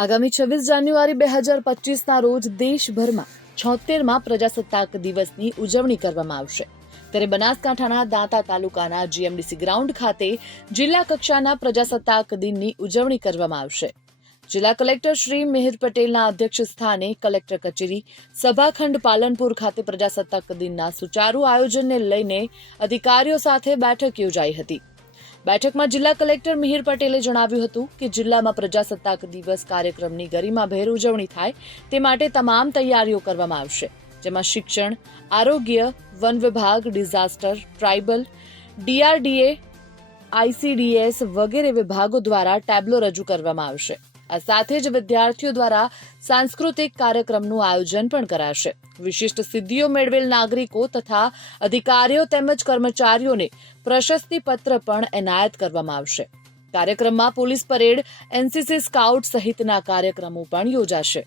આગામી 26 જાન્યુઆરી 2025ના રોજ દેશભરમાં 76માં પ્રજાસત્તાક દિવસની ઉજવણી કરવામાં આવશે. ત્યારે બનાસકાંઠાના દાંતા તાલુકાના જીએમડીસી ગ્રાઉન્ડ ખાતે જિલ્લા કક્ષાના પ્રજાસત્તાક દિનની ઉજવણી કરવામાં આવશે. જિલ્લા કલેક્ટર શ્રી મિહિર પટેલના અધ્યક્ષ સ્થાને કલેક્ટર કચેરી સભાખંડ પાલનપુર ખાતે પ્રજાસત્તાક દિનના સુચારુ આયોજનને લઈને અધિકારીઓ સાથે બેઠક યોજાઈ હતી. બેઠકમાં જિલ્લા કલેક્ટર મિહિર પટેલે જણાવ્યું હતું કે જિલ્લામાં પ્રજાસત્તાક દિવસ કાર્યક્રમની ગરિમાભેર ઉજવણી થાય તે માટે તમામ તૈયારીઓ કરવામાં આવશે, જેમાં શિક્ષણ, આરોગ્ય, વન વિભાગ, ડિઝાસ્ટર, ટ્રાઇબલ, ડીઆરડીએ, આઈસીડીએસ વગેરે વિભાગો દ્વારા ટેબ્લો રજૂ કરવામાં આવશે. આ સાથે જ વિદ્યાર્થીઓ દ્વારા સાંસ્કૃતિક કાર્યક્રમનું આયોજન પણ કરાશે. વિશિષ્ટ સિદ્ધિઓ મેળવેલ નાગરિકો તથા અધિકારીઓ તેમજ કર્મચારીઓને પ્રશસ્તિપત્ર પણ એનાયત કરવામાં આવશે. કાર્યક્રમમાં પોલીસ પરેડ, એનસીસી સ્કાઉટ સહિતના કાર્યક્રમો પણ યોજાશે.